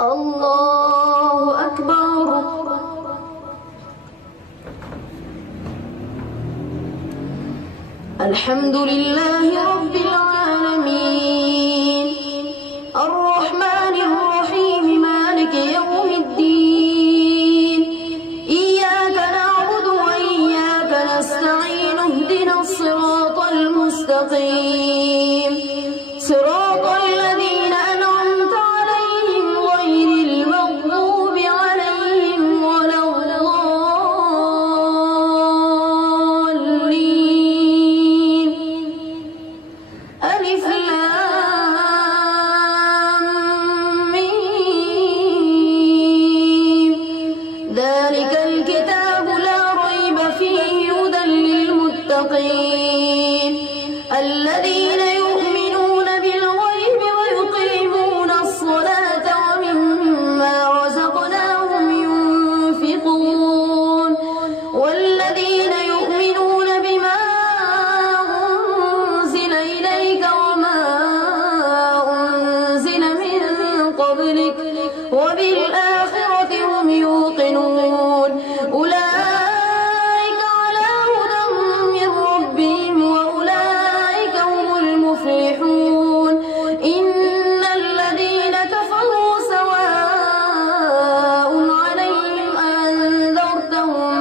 الله أكبر. الحمد لله رب العالمين الرحمن الرحيم مالك يوم الدين إياك نعبد وإياك نستعين اهدنا الصراط المستقيم صراط الذين أنعمت عليهم غير المغضوب عليهم ولا الضالين. ألف لام ميم ذلك الكتاب لا ريب فيه هدى للمتقين الذين يؤمنون بالغيب ويقيمون الصلاة ومما رزقناهم ينفقون والذين يؤمنون بما أنزل إليك وما أنزل من قبلك وبالآخرة هم يوقنون أولئك على هدى من ربهم وأولئك هم المفلحون. إن الذين كفروا سواء عليهم أأنذرتهم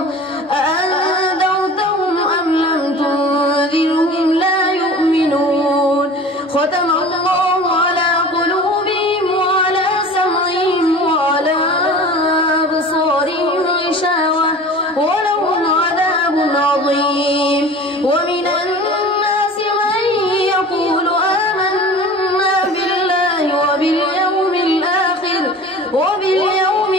أم لم تنذرهم لا يؤمنون. ختم الله على قلوبهم وعلى سمعهم وعلى أبصارهم غشاوة ولهم عذاب عظيم. ومن الناس من يقول آمنا بالله وباليوم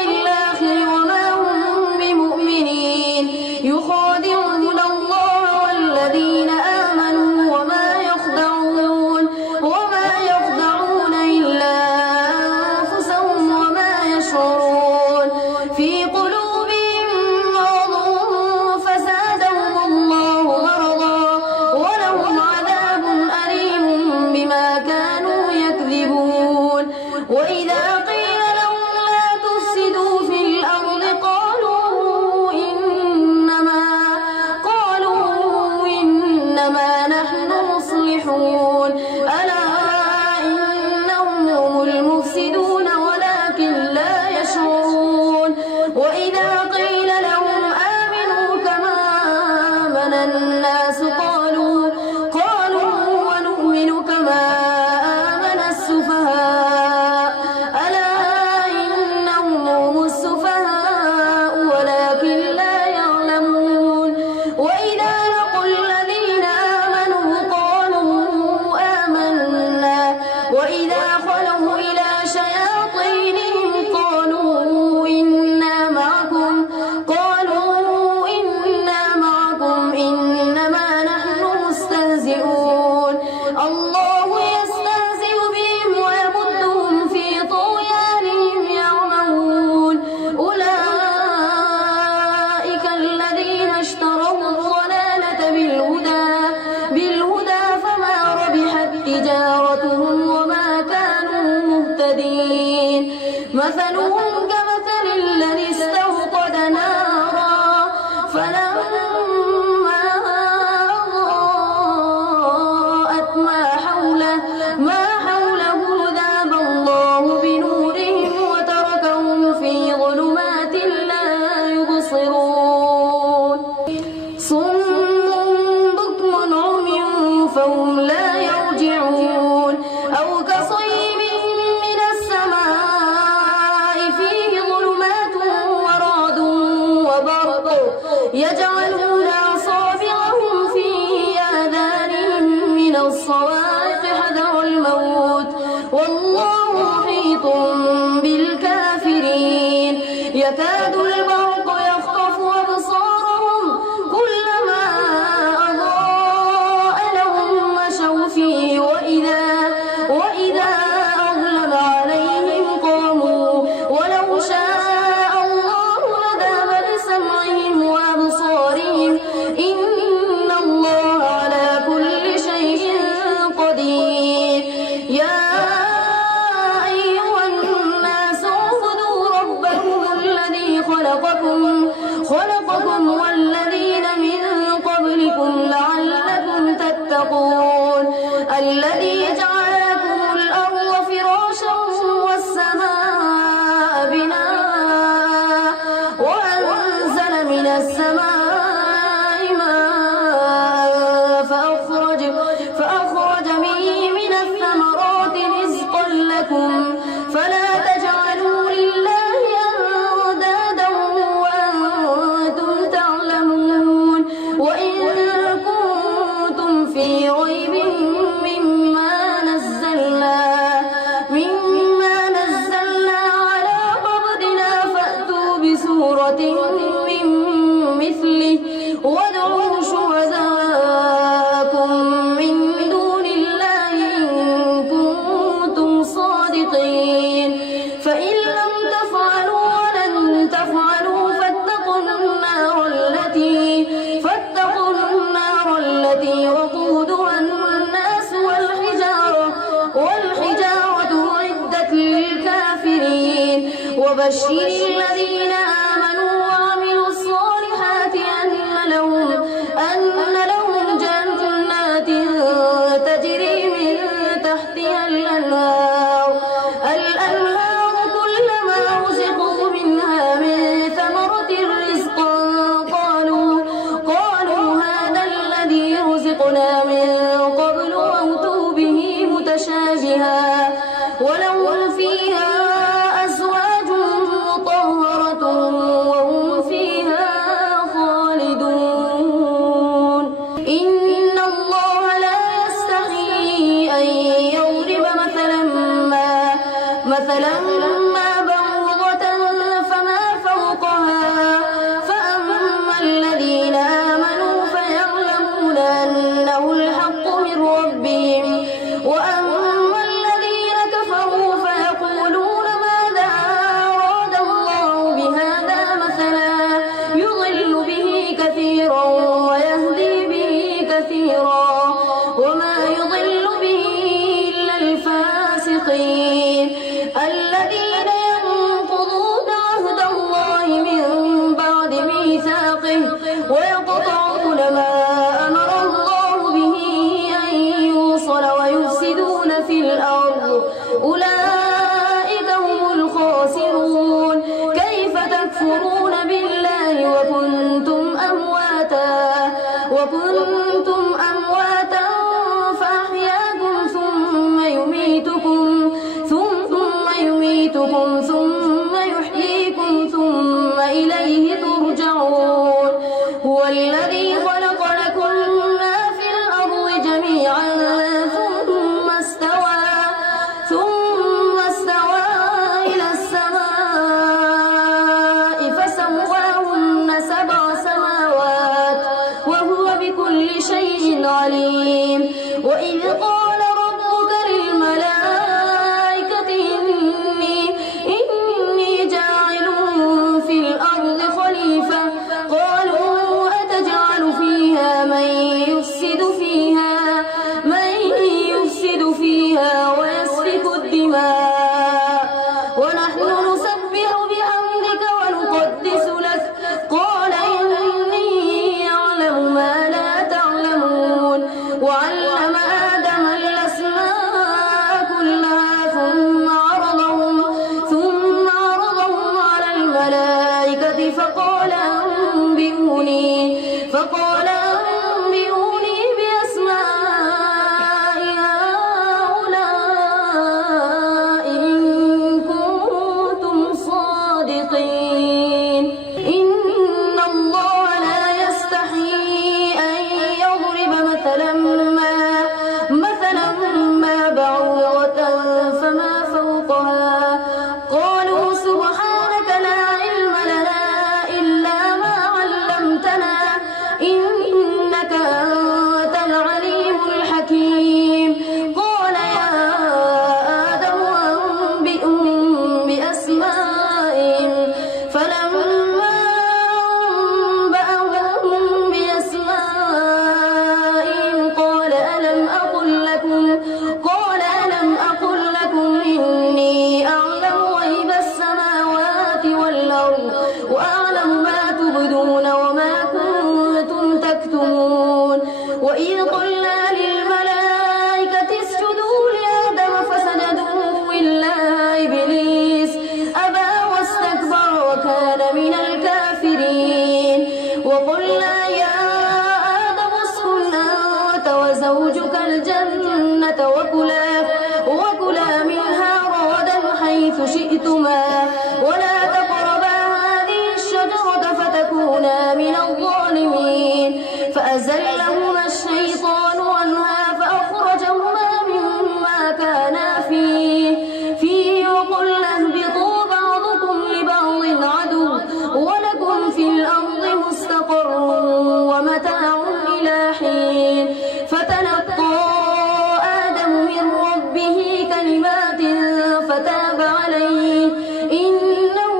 الآخر وما هم بمؤمنين يخادعون الله والذين آمنوا وما يخدعون إلا أنفسهم وما يشعرون. في قلوبهم مرض فزادهم الله مرضا ولهم عذاب أليم بما كانوا يكذبون. وإذا قيل لهم لا تفسدوا في الأرض قالوا إنما نحن مصلحون ألا إنهم هم المفسدون ولكن لا يشعرون. وإذا قيل لهم آمنوا كما آمن الناس قالوا ونؤمن كما آمن السفهاء ألا إنهم هم السفهاء ولكن لا يعلمون. وإذا لقوا الذين آمنوا قالوا آمنا وإذا خلوا إلى شياطينهم قالوا إنا معكم إنما نحن مستهزئون. الله يستهزئ بهم ويمدهم في طغيانهم يعمهون. أولئك الذين اشتروا الضلالة بالهدى فما ربحت تجارتهم وما كانوا مهتدين. مثلهم كمثل الذي استوقد نارا فلما أضاءت ما حوله ذهب الله بنورهم وتركهم في ظلمات لا يبصرون. صم بكم عمي فهم لا يرجعون. أو كصيب من السماء فيه ظلمات ورعد وبرق يجعلون أصابعهم في آذانهم من الصواعق حذر الموت والله محيط بالكافرين. يكاد البرق يخطف أبصارهم كلما أضاء لهم مشوا فيه وإذا أظلم عليهم قاموا ولو شاء الله لذهب بسمعهم وأبصارهم إن الله على كل شيء قدير. يا أيها الناس وبشر الذين آمنوا وعملوا الصالحات أن لهم جنات تجري من تحتها الأنهار كلما رزقوا منها من ثمرة رزقا قالوا هذا الذي رزقنا من قبل وأتوا به متشابها ولهم فيها أزواج مطهرة وهم فيها خالدون. إن الله لا يستحيي أن يضرب مثلا ما بعوضة فما فوقها فأما الذين آمنوا فيعلمون أنه الحق من ربهم وأما الذين كفروا فيقولون ماذا أراد الله بهذا مثلا يضل به كثيرا ويهدي به كثيرا وما يضل به إلا الفاسقين الذين ينقضون عهد الله من بعد ميثاقه ويقطعون ما أمر الله به أن يوصل ويفسدون في الأرض أولئك هم الخاسرون. كيف تكفرون بالله وكنتم أمواتا فأحياكم ثم يميتكم ثم يحييكم ثم إليه ترجعون. هو الذي خلق لكم ما في الأرض جميعا ثم استوى إلى السماء فسواهن 7 سماوات وهو بكل شيء عليم. وإذ قال ربك للملائكة إني جاعل في الأرض خليفة قالوا أتجعل فيها من يفسد فيها ويسفك الدماء ونحن نسبح بحمدك ونقدس لك قال إني أعلم ما لا تعلمون. وعلم آدم الأسماء كلها ثم عرضهم على الملائكة فقال أنبئوني بأسماء هؤلاء إن كنتم صادقين. إن الله لا يستحيي أن يضرب مثلا ما بعوضة فما فوقها قالوا سبحانك لا علم لنا إلا ما علمتنا إنك أنت العليم الحكيم. قال يا آدم أنبئهم بأسمائهم فلما أنبأهم بأسمائهم قال ألم أقل لكم إني أعلم غيب السماوات والأرض وأعلم ما تبدون وما كنتم تكتمون. وإذ قلنا للملائكة اسجدوا لآدم فسجدوا إلا إبليس أبى واستكبر وكان من الكافرين. وقلنا يا آدم اسكن أنت وزوجك الجنة وكلا منها رغدا حيث شئتما ولا تقربا هذه الشجرة فتكونا من الظالمين. فأزلهما الشيطان عنها فأخرجهما مما كانا فيه وقلنا اهبطوا بعضكم لبعض عدو ولكم في الأرض مستقر ومتاع إلى حين. فتلقى آدم من ربه كلمات فتاب عليه إنه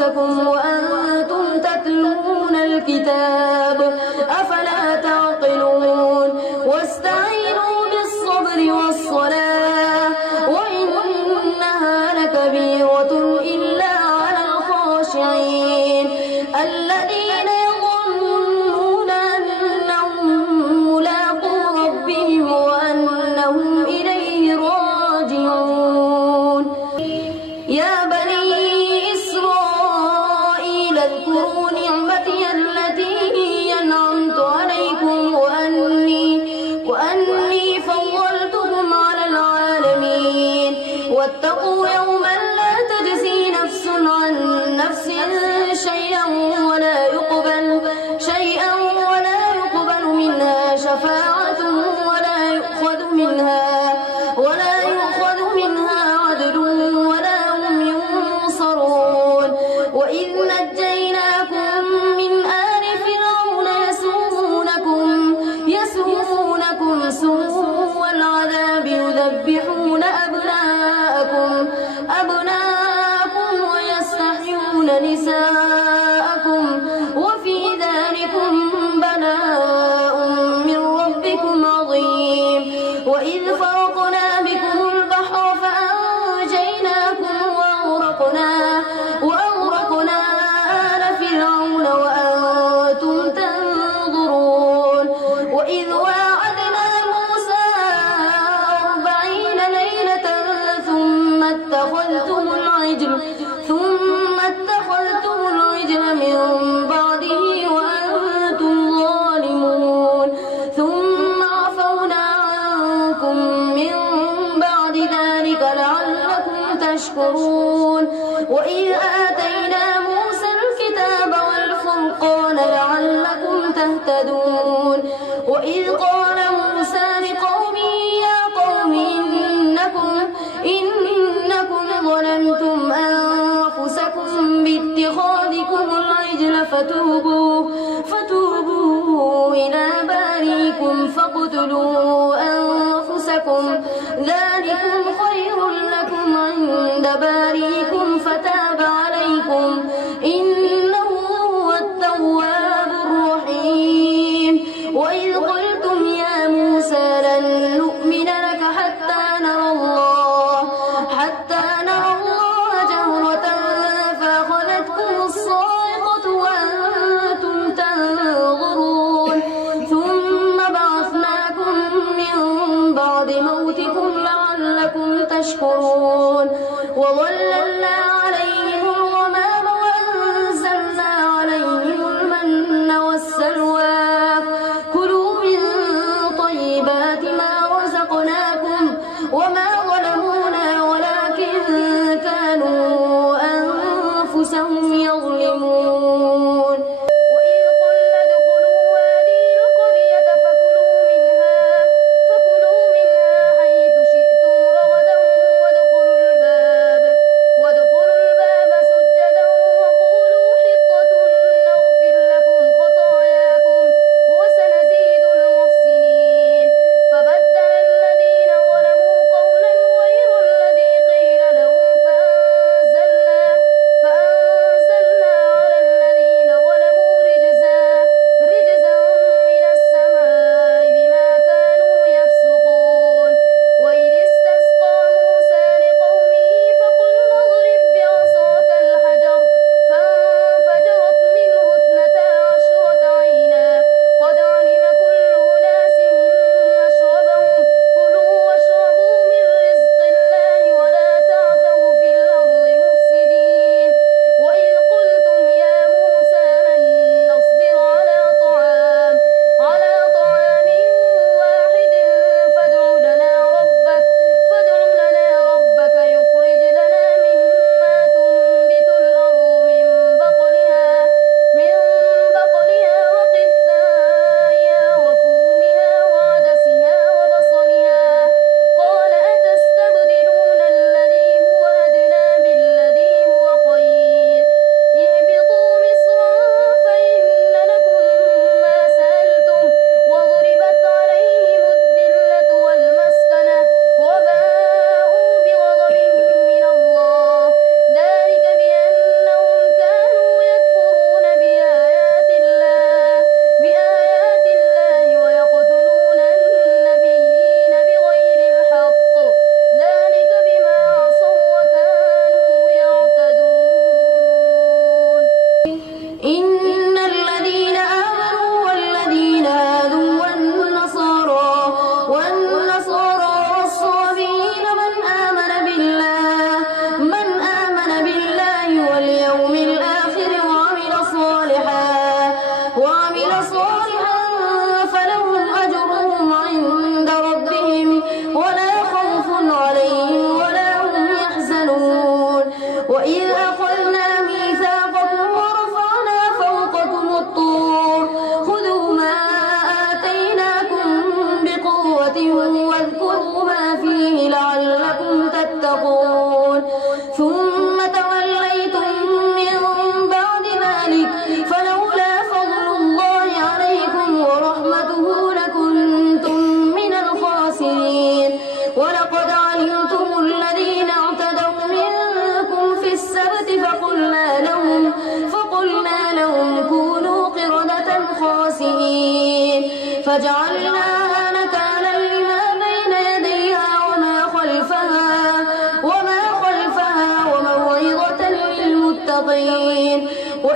أنفسكم وأنتم تتلون الكتاب أفلا تعقلون واستعينوا بالصبر والصلاة وإنها لكبيرة إلا على الخاشعين الذين يظنون أنهم ملاقو ربهم وأنهم إليه راجعون يا بني إسرائيل اذكروا نعمتي التي أنعمت عليكم وأني فضلتكم على العالمين واتقوا يوما لا تجزي نفس عن نفس شيئا ولا يقبل منها شفاعة ولا يؤخذ منها عدل ولا هم ينصرون وإذ نجيناكم من آل فرعون يسومونكم سوء العذاب يذبحون أبناءكم ويستحيون نساءكم وفي ذلكم بلاء من ربكم عظيم وإذ فرقنا بكم البحر فأنجيناكم وأغرقنا آل فرعون وأنتم تنظرون وإذ واعدنا موسى 40 ليلة ثم اتخذتم العجل من بعده وأنتم ظالمون ثم عفونا عنكم من بعد ذلك لعلكم تشكرون وإذ آتينا موسى الكتاب والفرقان لعلكم تهتدون وإذ قال موسى لقومه يا قوم إنكم ظلمتم أنفسكم باتخاذكم العجل فتوبوا إلى باريكم فاقتلوا أنفسكم ذلكم خير لكم عند باريكم فتاب عليكم إنه هو التواب الرحيم وإذ قلتم يا موسى لن نؤمن لك حتى نرى الله جهرة فأخذتكم الصاعقة وأنتم تنظرون ثم بعثناكم من بعد موتكم لعلكم تشكرون وظللنا عليهم الغمام وأنزلنا عليهم المن والسلوى كلوا من طيبات ما رزقناكم وما ظلمونا ولكن كانوا أنفسهم يظلمون وإذ قلنا ادخلوا هذه القرية فكلوا منها حيث شئتم رغدا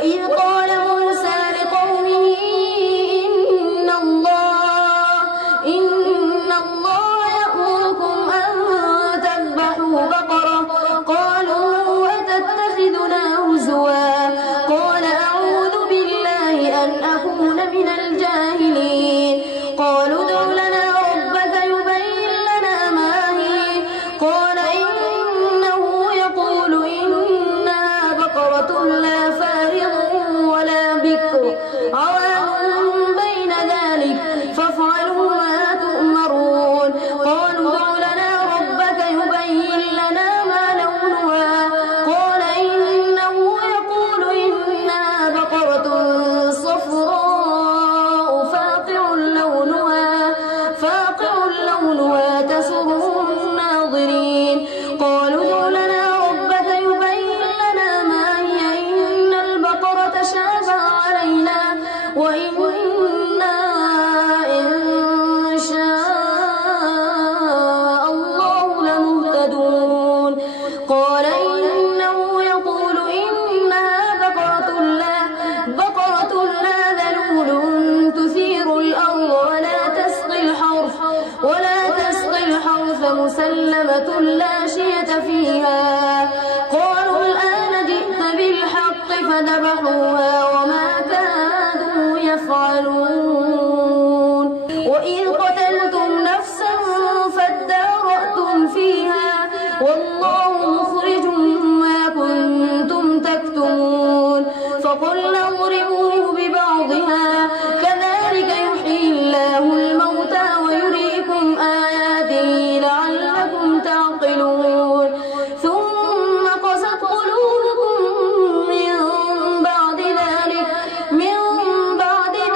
وإذ قال موسى لقومه إن الله يأمركم أن تذبحوا بقرة قالوا أتتخذنا هزوا قال أعوذ بالله أن أكون من الجاهلين قالوا ادع لنا ربك يبين لنا ما هي قال إنه يقول إنها بقرة لا فارغ ولا بكر عوام بين ذلك فافعلوا ما تؤمرون قالوا ادع لنا ربك يبين لنا ما لونها قال إنه يقول إنها بقرة صفراء فاقع لونها تسر الناظرين قالوا ادع لنا ربك يبين لنا ما هي إن البقرة تشابه علينا وإنا إن شاء الله لمهتدون قال إنه يقول إنها بقرة لا ذلول تثير الأرض ولا تسقي الحرث مسلمة لا شية فيها قالوا الآن جئت بالحق فذبحوها وما كادوا يفعلون وإذ قتلتم نفسا فادارأتم فيها والله مخرج ما كنتم تكتمون فقلنا اضربوه ببعضها كذلك يحيي الله الموتى ويريكم آياته لعلكم تعقلون ثم قست قلوبكم من بعد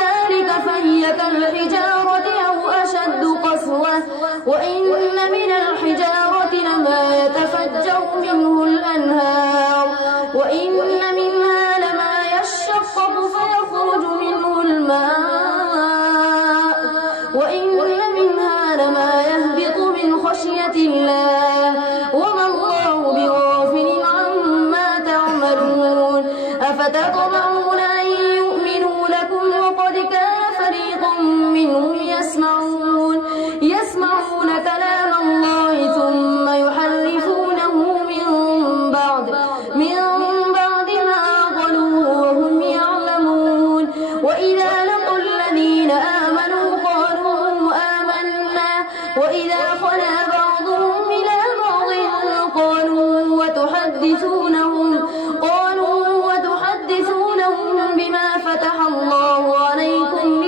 ذلك فهي كالحجارة أو أشد قسوة وإن من الحجارة لما يتفجر منه الأنهار وإن منها لما يشقق فيخرج منه الماء وإن منها لما يهبط من خشية الله وما الله بغافل عما تعملون أفتطمعون أن يؤمنوا لكم وقد كان فريق منهم يسمعون كلام الله ثم يحرفونه من بعد ما عقلوه وهم يعلمون وإذا لقوا الذين آمنوا قالوا آمنا وإذا خلا بعضهم إلى بعض قالوا وتحدثونهم بما فتح الله عليكم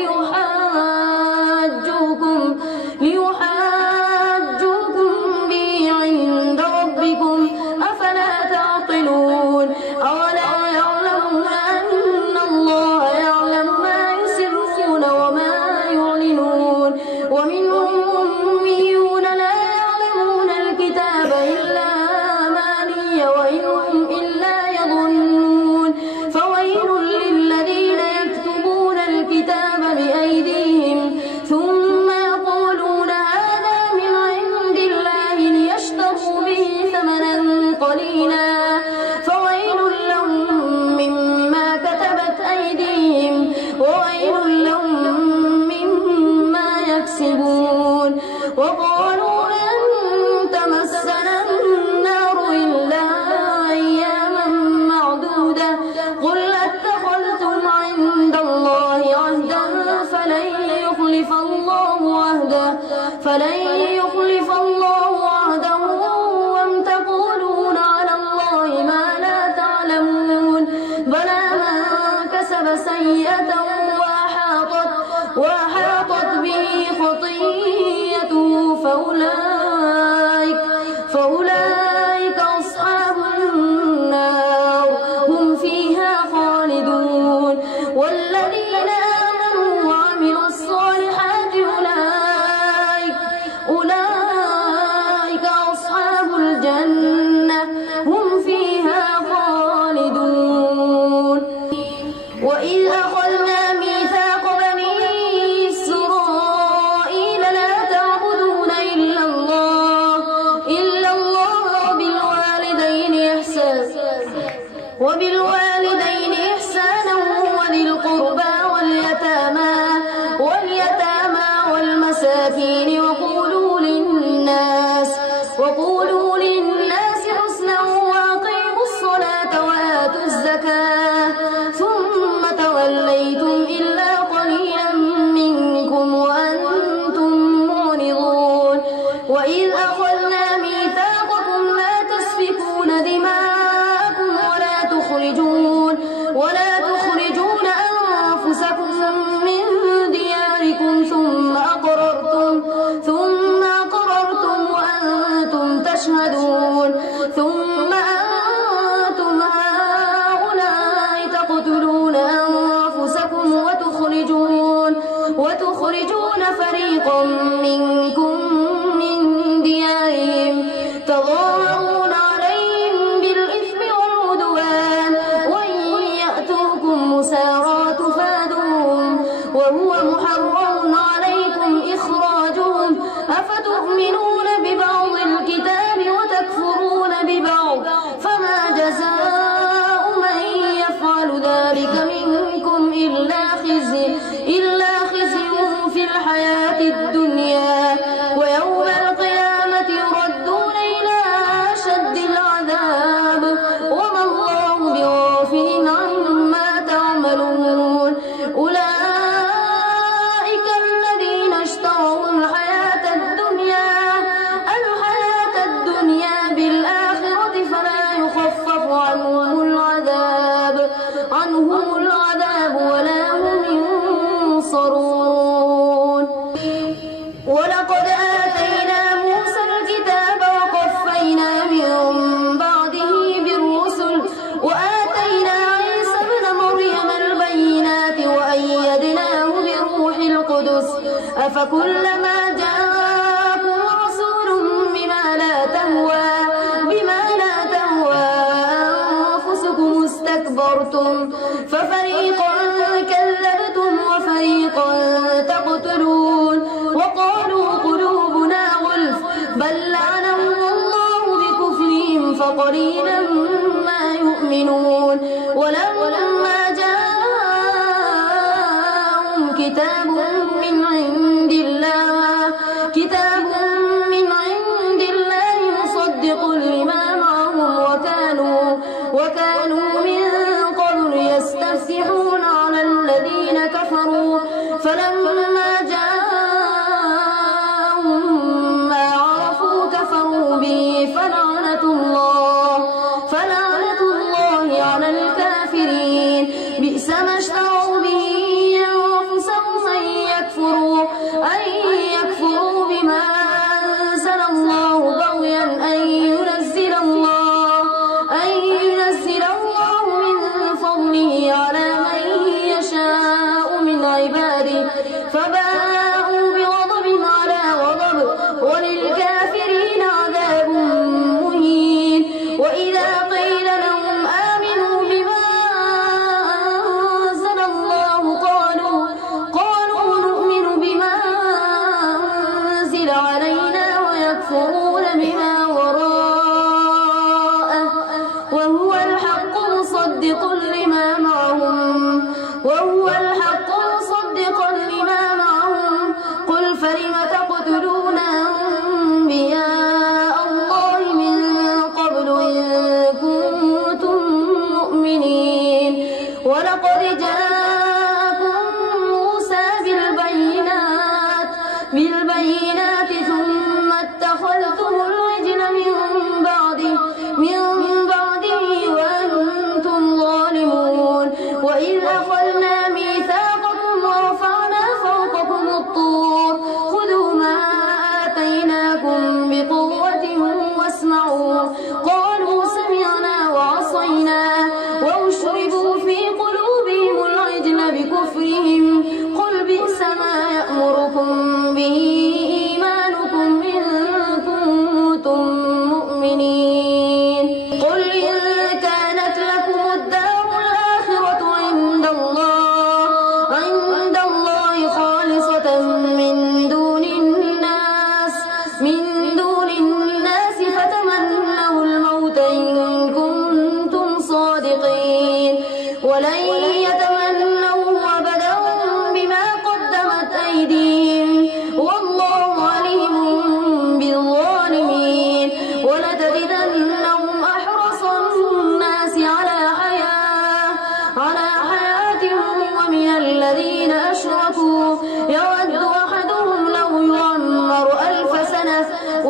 ليحاجوكم به عند ربكم أفلا تعقلون أولا يعلمون أن الله يعلم ما يسرون وما يعلنون ومنهم أميون لا يعلمون الكتاب إلا أماني وإن هم إلا يظنون فويل للذين يكتبون الكتاب بأيديهم ثم يقولون هذا من عند الله ليشتروا به ثمنا قليلا فويل لهم مما كتبت أيديهم وويل لهم مما يكسبون وقالوا لن تمسنا النار إلا أياما معدودة قل اتخذتم عند الله عهدا فلن يخلف الله عهده وأم تقولون على الله ما لا تعلمون بلى من كسب سيئة وأحاطت به خطيئته فأولئك أصحاب النار هم فيها خالدون والذين آمنوا وعملوا الصالحات أولئك أصحاب الجنة هم فيها خالدون وإذ أخذنا ميثاق بني إسرائيل لا تعبدون إلا الله وبالوالدين إحسانا وإذ أخذنا ميثاقكم لا تسفكون دماءكم ولا تخرجون أنفسكم من دياركم ثم أقررتم وأنتم تشهدون ثم أنتم هؤلاء تقتلون أنفسكم وتخرجون فريقا منكم من ديارهم تظاهرون عليهم بالإثم والعدوان وإن يأتوكم مسارى تفادوهم وهو محرم عليكم إخراجهم أفتؤمنون ببعض الكتاب وتكفرون ببعض فما جزاء من يفعل ذلك منكم إلا خزي في الحياة الدنيا ويوم القيامة يردون إلى أشد العذاب وما الله بغافل عما تعملون أولئك الذين اشتروا الحياة الدنيا بالآخرة فلا يخفف عنهم العذاب ولا هم ينصرون ولقد آتينا موسى الكتاب وقفينا من بعده بالرسل وآتينا عيسى ابن مريم البينات وأيدناه بروح القدس أفكلما جاءكم رسول بما لا تهوى أنفسكم استكبرتم ففريقا كذبتم وفريقا تقتلون وقالوا قلوبنا غلف بل لعنهم الله بكفرهم فقليلا ما يؤمنون ولما جاءهم كتاب من عند الله مصدق لما معهم وكانوا من قبل يستفتحون على الذين كفروا فلما جاءهم ما عرفوا كفروا به فلعنة الله على الكافرين بئس ما اشتروا به أنفسهم أن يكفروا بما أنزل الله بغيا أن ينزل الله من فضله على من يشاء من عباده فباءوا بغضب على غضب وللكافرين عذاب مهين وإذا قيل لهم آمنوا بما أنزل الله قالوا نؤمن بما أنزل علينا ويكفرون بما وراءه وهو الحق مصدقا لما معهم قل فلم تقتلون أنبياء الله من قبل إن كنتم مؤمنين ولقد جاءكم موسى بالبينات ثم اتخذتم العجل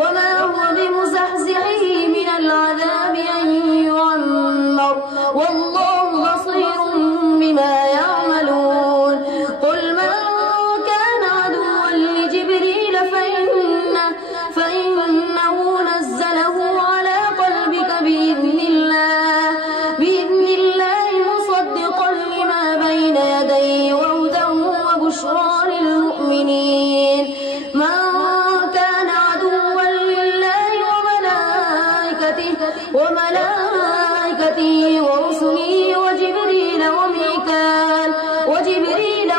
وما هو بمزحزحه من العذاب أن يعمر والله بصير بما يعملون قل من كان عدوا لجبريل فإنه نزله على قلبك بإذن الله مصدقا لما بين يديه وهدى وبشرى للمؤمنين من كان عدوا لله وملائكته ورسله وجبريل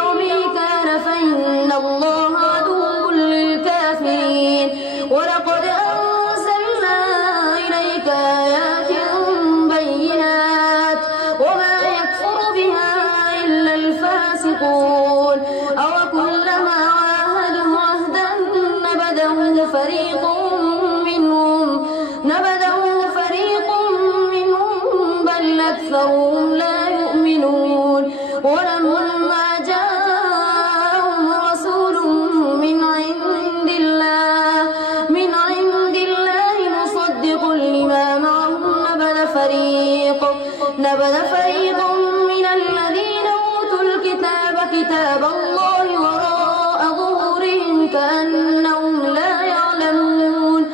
وميكال فإن الله عدو للكافرين ولقد أنزلنا إليك آيات بينات وما يكفر بها إلا الفاسقون أوكلما عاهدوا عهدا نبذه فريق منهم بل أكثرهم لا يؤمنون ولما جاءهم رسول من عند الله مصدق لما معهم نبذ فريق من الذين أوتوا الكتاب كتاب الله وراء ظهورهم كأنهم لا يعلمون